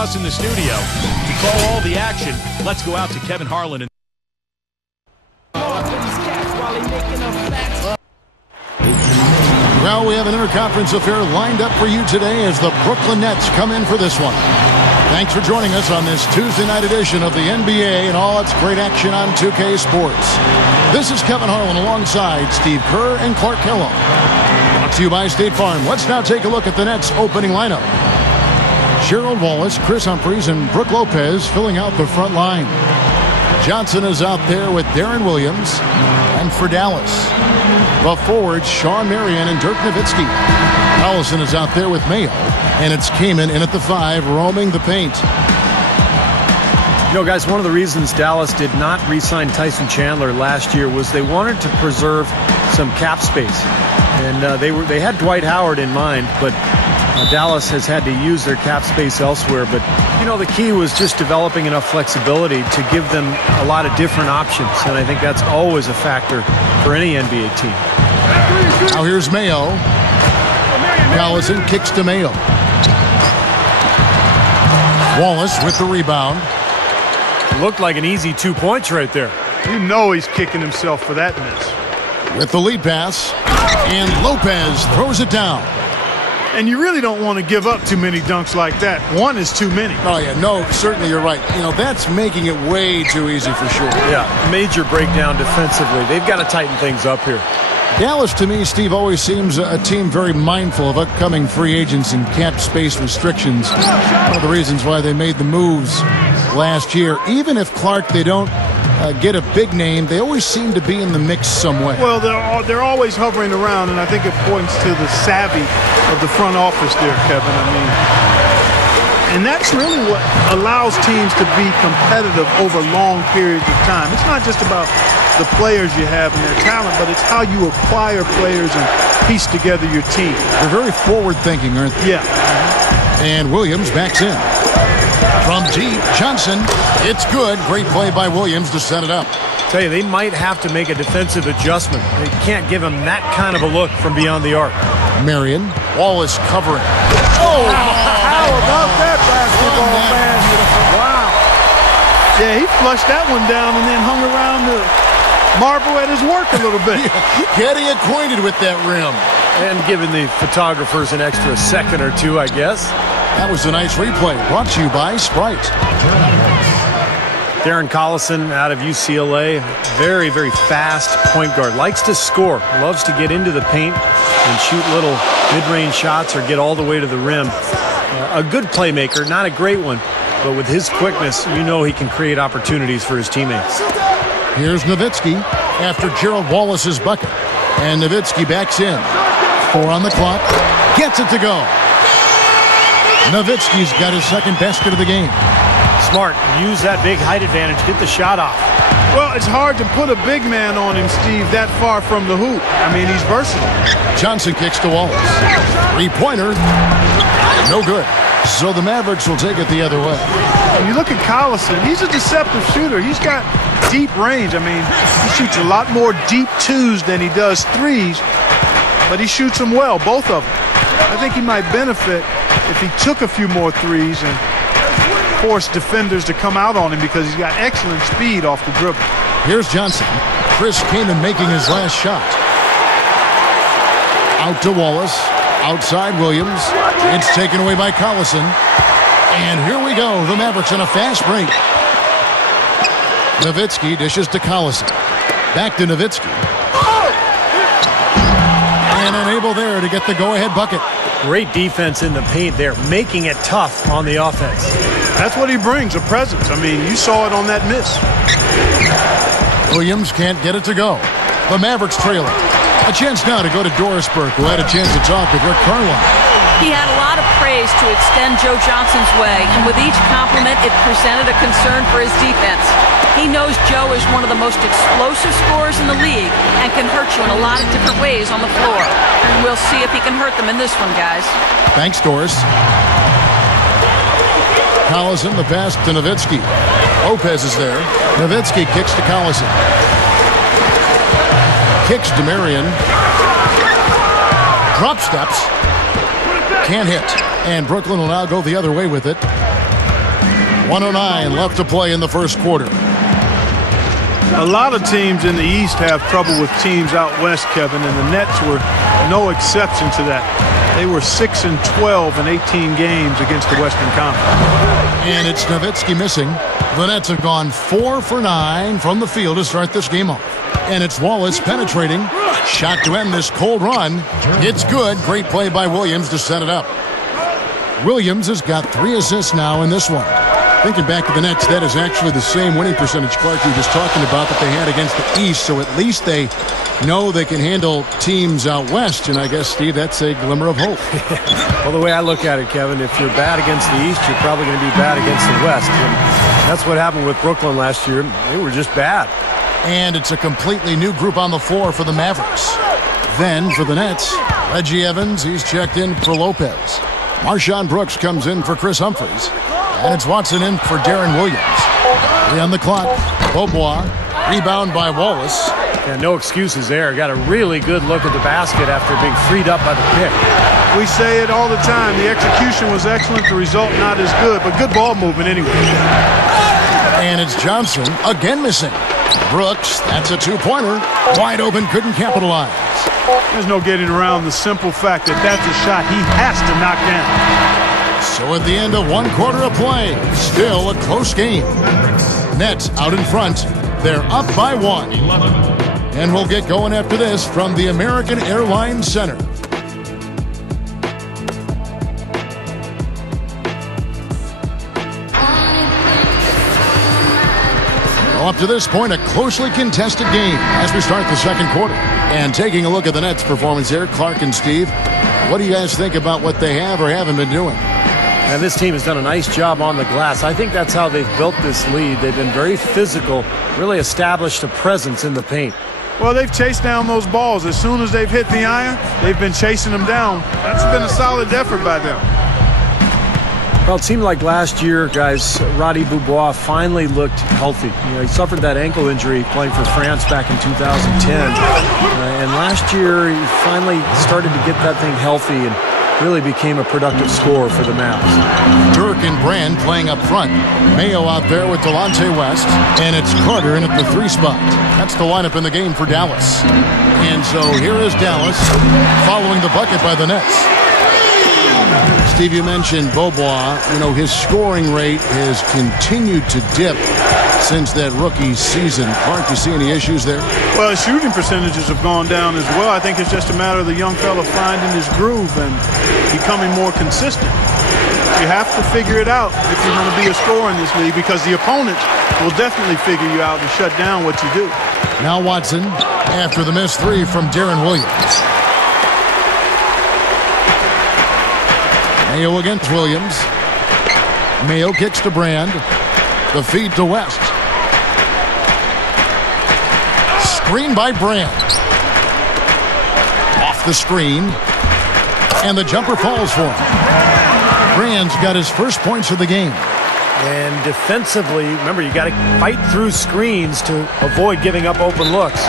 us in the studio. To call all the action, let's go out to Kevin Harlan. Well, we have an interconference affair lined up for you today as the Brooklyn Nets come in for this one. Thanks for joining us on this Tuesday night edition of the NBA and all its great action on 2K Sports. This is Kevin Harlan alongside Steve Kerr and Clark Kellogg. Brought to you by State Farm. Let's now take a look at the Nets' opening lineup. Gerald Wallace, Chris Humphries, and Brook Lopez filling out the front line. Johnson is out there with Darren Williams. And for Dallas, the forwards, Sean Marion and Dirk Nowitzki. Allison is out there with Mayo. And it's Kaman in at the 5, roaming the paint. You know, guys, one of the reasons Dallas did not re-sign Tyson Chandler last year was they wanted to preserve some cap space. And they had Dwight Howard in mind, but Dallas has had to use their cap space elsewhere. But, you know, the key was just developing enough flexibility to give them a lot of different options. And I think that's always a factor for any NBA team. Now here's Mayo. Allison kicks to Mayo. Wallace with the rebound. Looked like an easy 2 points right there. You know he's kicking himself for that miss. With the lead pass. And Lopez throws it down. And you really don't want to give up too many dunks like that. One is too many. Oh, yeah. No, certainly you're right. You know, that's making it way too easy for sure. Yeah, major breakdown defensively. They've got to tighten things up here. Dallas, to me, Steve, always seems a team very mindful of upcoming free agents and cap space restrictions. One of the reasons why they made the moves last year. Even if, Clark, they don't get a big name, they always seem to be in the mix some way. Well, they're always hovering around, and I think it points to the savvy of the front office there, Kevin. I mean, and that's really what allows teams to be competitive over long periods of time. It's not just about the players you have and their talent, but it's how you acquire players and piece together your team. They're very forward-thinking, aren't they? Yeah. And Williams backs in. From deep, Johnson. It's good. Great play by Williams to set it up. Tell you, they might have to make a defensive adjustment. They can't give him that kind of a look from beyond the arc. Marion. Wallace covering. Oh, how about that basketball, man? Wow. Yeah, he flushed that one down and then hung around to marvel at his work a little bit. Getting acquainted with that rim. And giving the photographers an extra second or two, I guess. That was a nice replay. Brought to you by Sprite. Darren Collison out of UCLA. Very, very fast point guard. Likes to score. Loves to get into the paint and shoot little mid-range shots or get all the way to the rim. A good playmaker, not a great one. But with his quickness, you know he can create opportunities for his teammates. Here's Nowitzki after Gerald Wallace's bucket. And Nowitzki backs in. 4 on the clock. Gets it to go. Nowitzki's got his second basket of the game. Smart. Use that big height advantage. Get the shot off. Well, it's hard to put a big man on him, Steve, that far from the hoop. I mean, he's versatile. Johnson kicks to Wallace. 3-pointer. No good. So the Mavericks will take it the other way. When you look at Collison, he's a deceptive shooter. He's got deep range. I mean, he shoots a lot more deep twos than he does threes, but he shoots them well, both of them. I think he might benefit if he took a few more threes and forced defenders to come out on him because he's got excellent speed off the dribble. Here's Johnson. Chris Kaman making his last shot. Out to Wallace. Outside Williams. It's taken away by Collison. And here we go. The Mavericks on a fast break. Nowitzki dishes to Collison. Back to Nowitzki. And unable there to get the go-ahead bucket. Great defense in the paint there, making it tough on the offense. That's what he brings, a presence. I mean, you saw it on that miss. Williams can't get it to go. The Mavericks trailing. A chance now to go to Dorisburg, who had a chance to talk with Rick Carlisle. He had a lot of praise to extend Joe Johnson's way, and with each compliment, it presented a concern for his defense. He knows Joe is one of the most explosive scorers in the league and can hurt you in a lot of different ways on the floor. We'll see if he can hurt them in this one, guys. Thanks, Doris. Collison, the pass to Nowitzki. Lopez is there. Nowitzki kicks to Collison. Kicks to Marion. Drop steps. Can't hit. And Brooklyn will now go the other way with it. 1:09 left to play in the first quarter. A lot of teams in the East have trouble with teams out west, Kevin, and the Nets were no exception to that. They were 6-12 in 18 games against the Western Conference. And it's Nowitzki missing. The Nets have gone 4 for 9 from the field to start this game off. And it's Wallace penetrating. Shot to end this cold run. It's good. Great play by Williams to set it up. Williams has got 3 assists now in this one. Thinking back to the Nets, that is actually the same winning percentage, Clark, you were just talking about that they had against the East. So at least they know they can handle teams out west. And I guess, Steve, that's a glimmer of hope. Well, the way I look at it, Kevin, if you're bad against the East, you're probably going to be bad against the West. And that's what happened with Brooklyn last year. They were just bad. And it's a completely new group on the floor for the Mavericks. Then for the Nets, Reggie Evans, he's checked in for Lopez. Marshawn Brooks comes in for Chris Humphries. And it's Watson in for Darren Williams. 3 on the clock. Beaubois. Rebound by Wallace. Yeah, no excuses there. Got a really good look at the basket after being freed up by the pick. We say it all the time. The execution was excellent. The result not as good, but good ball movement anyway. And it's Johnson again missing. Brooks, that's a 2-pointer. Wide open, couldn't capitalize. There's no getting around the simple fact that that's a shot he has to knock down. So at the end of 1 quarter of play, still a close game. Nets out in front. They're up by 1. And we'll get going after this from the American Airlines Center. Well, up to this point, a closely contested game as we start the second quarter. And taking a look at the Nets' performance here, Clark and Steve, what do you guys think about what they have or haven't been doing? And this team has done a nice job on the glass. I think that's how they've built this lead. They've been very physical, really established a presence in the paint. Well, they've chased down those balls. As soon as they've hit the iron, they've been chasing them down. That's been a solid effort by them. Well, it seemed like last year, guys, Roddy Beaubois finally looked healthy. He suffered that ankle injury playing for France back in 2010. And last year, he finally started to get that thing healthy and really became a productive scorer for the Mavs. Dirk and Brand playing up front. Mayo out there with Delonte West. And it's Carter in at the 3 spot. That's the lineup in the game for Dallas. And so here is Dallas following the bucket by the Nets. Steve, you mentioned Beaubois. His scoring rate has continued to dip since that rookie season. Clark, you see any issues there? Well, his shooting percentages have gone down as well. I think it's just a matter of the young fella finding his groove and becoming more consistent. You have to figure it out if you're going to be a scorer in this league, because the opponents will definitely figure you out and shut down what you do. Now Watson after the missed 3 from Darren Williams. Mayo against Williams. Mayo kicks to Brand. The feed to West. Screen by Brand. Off the screen. And the jumper falls for him. Brand's got his first points of the game. And defensively, remember, you got to fight through screens to avoid giving up open looks.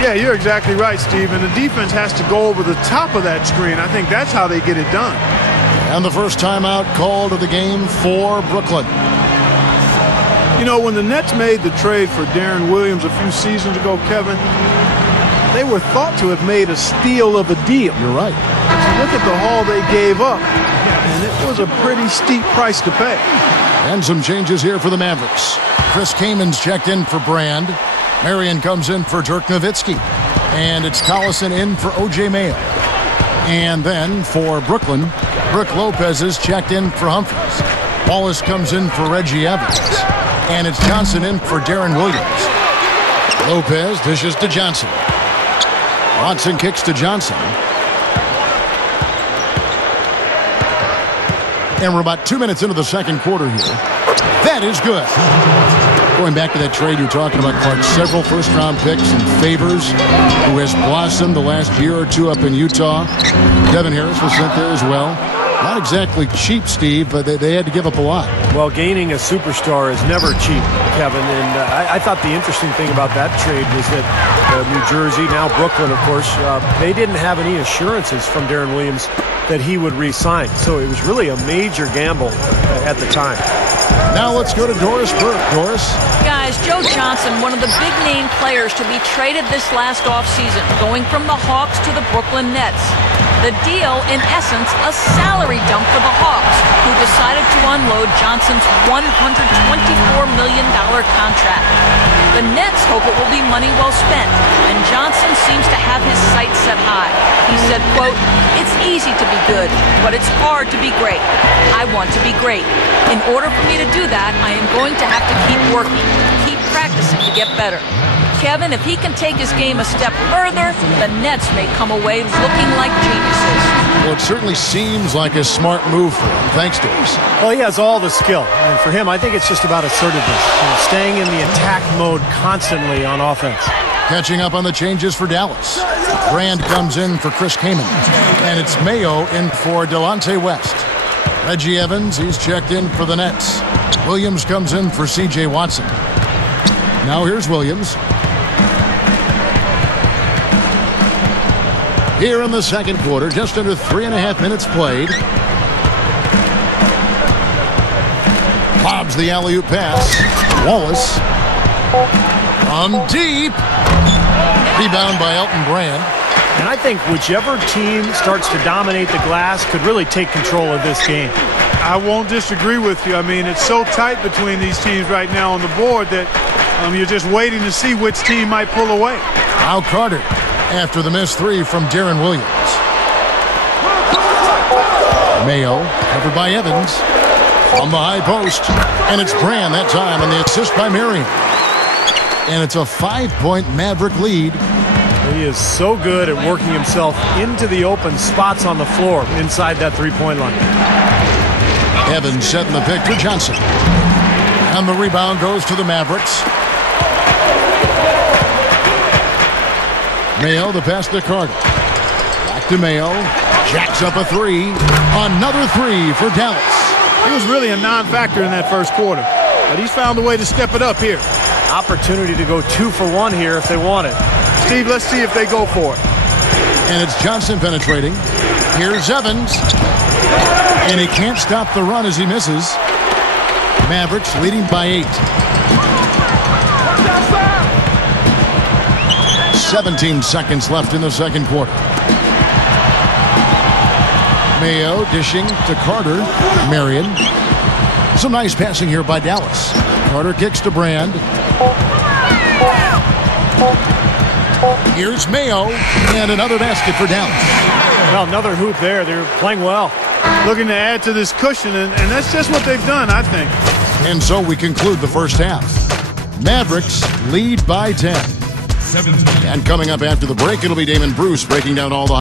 Yeah, you're exactly right, Steve. And the defense has to go over the top of that screen. I think that's how they get it done. And the first timeout called of the game for Brooklyn. When the Nets made the trade for Darren Williams a few seasons ago, Kevin, they were thought to have made a steal of a deal. You're right. But you look at the haul they gave up, and it was a pretty steep price to pay. And some changes here for the Mavericks. Chris Kamen's checked in for Brand. Marion comes in for Dirk Nowitzki. And it's Collison in for O.J. Mayo. And then for Brooklyn, Brook Lopez is checked in for Humphries. Wallace comes in for Reggie Evans. And it's Johnson in for Darren Williams. Lopez dishes to Johnson. Watson kicks to Johnson. And we're about 2 minutes into the second quarter here. That is good. Going back to that trade you're talking about, Clark, several first-round picks and Favors, who has blossomed the last year or two up in Utah. Devin Harris was sent there as well. Not exactly cheap, Steve, but they had to give up a lot. Well, gaining a superstar is never cheap, Kevin. And I thought the interesting thing about that trade was that New Jersey, now Brooklyn, of course, they didn't have any assurances from Deron Williams that he would re-sign. So it was really a major gamble at the time. Now let's go to Doris Burke. Doris? Guys, Joe Johnson, one of the big-name players to be traded this last offseason, going from the Hawks to the Brooklyn Nets. The deal, in essence, a salary dump for the Hawks, who decided to unload Johnson's $124 million contract. The Nets hope it will be money well spent, and Johnson seems to have his sights set high. He said, quote, "It's easy to be good, but it's hard to be great. I want to be great. In order for me to do that, I am going to have to keep working, keep practicing to get better." Kevin, if he can take his game a step further, the Nets may come away looking like geniuses. Well, it certainly seems like a smart move for him. Thanks, Doris. Well, he has all the skill. And for him, I think it's just about assertiveness. Staying in the attack mode constantly on offense. Catching up on the changes for Dallas. Brand comes in for Chris Kaman. And it's Mayo in for Delonte West. Reggie Evans, he's checked in for the Nets. Williams comes in for C.J. Watson. Now here's Williams. Here in the second quarter, just under 3.5 minutes played. Lobs the alley-oop pass. Wallace. On deep. Rebound by Elton Brand. And I think whichever team starts to dominate the glass could really take control of this game. I won't disagree with you. I mean, it's so tight between these teams right now on the board that you're just waiting to see which team might pull away. Now Carter after the missed three from Deron Williams. Mayo covered by Evans on the high post. And it's Brand that time on the assist by Marion. And it's a 5-point Maverick lead. He is so good at working himself into the open spots on the floor inside that three-point line. Evans setting the pick for Johnson. And the rebound goes to the Mavericks. Mayo, the pass to Carter. Back to Mayo. Jacks up a three. Another three for Dallas. He was really a non-factor in that first quarter, but he's found a way to step it up here. Opportunity to go 2 for 1 here if they want it. Steve, let's see if they go for it. And it's Johnson penetrating. Here's Evans. And he can't stop the run as he misses. Mavericks leading by 8. 17 seconds left in the second quarter. Mayo dishing to Carter. Marion. Some nice passing here by Dallas. Carter kicks to Brand. Here's Mayo. And another basket for Dallas. Well, another hoop there. They're playing well. Looking to add to this cushion, and that's just what they've done, I think. And so we conclude the first half. Mavericks lead by 10. And coming up after the break, it'll be Damon Bruce breaking down all the